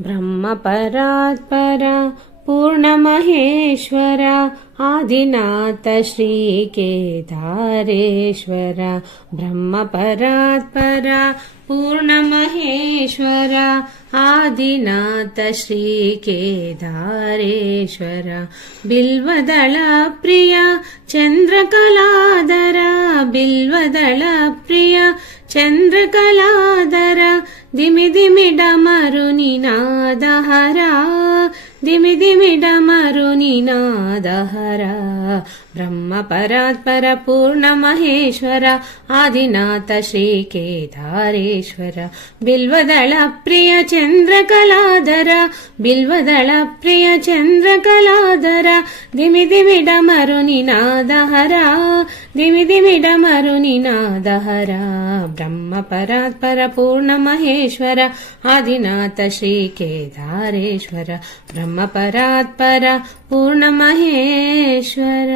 ब्रह्मपरात्पर पूर्णमहेश्वर आदिनाथ श्रीकेदारेश्वर। ब्रह्मपरात्पर पूर्णमहेश्वर आदिनाथ श्रीकेदारेश्वर నినాదహరా. దిమి దిమి డమరు నినాదహరా. బ్రహ్మ పరాత్పర పూర్ణ మహేశ్వర ఆదినాథ శ్రీ కేదారేశ్వర. బిల్వదళ ప్రియ చంద్రకళాధర ಬಿಲ್ವದಳ ಪ್ರಿಯ ಚಂದ್ರ ಕಲಾದರ ದಿಮಿ ದಿಮಿಡ ಮರು ನಿನಾದಹರ ದಿಮಿ ದಿಮಿಡ ಮರು ನಿನಾದಹರ ಬ್ರಹ್ಮ ಪರಾತ್ಪರ ಪೂರ್ಣ ಮಹೇಶ್ವರ ಆದಿನಾಥ ಶ್ರೀ ಕೇದಾರೇಶ್ವರ ಬ್ರಹ್ಮ ಪರಾತ್ಪರ ಪೂರ್ಣ ಮಹೇಶ್ವರ